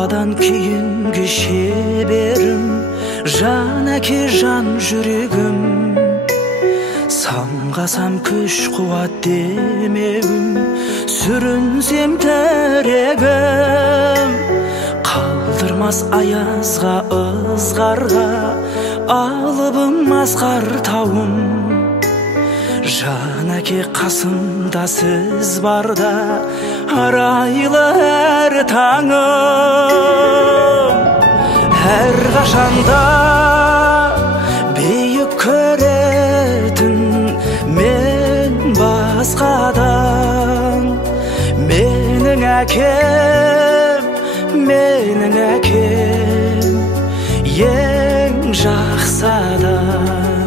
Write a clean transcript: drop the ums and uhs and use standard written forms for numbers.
баладан кейінгі шеберім, жан әке жан жүрегім. Самғасам күш қуат демеуім, сүрінсем тірегім. Қалдырмас аязға ызғарға, алыбым асқар тауым. Жан әке қасымда сіз барда, арайлы әр таңым. Әр қашанда биік көретін мен басқадан. Менің әкем, менің әкем, ең жақсы адам.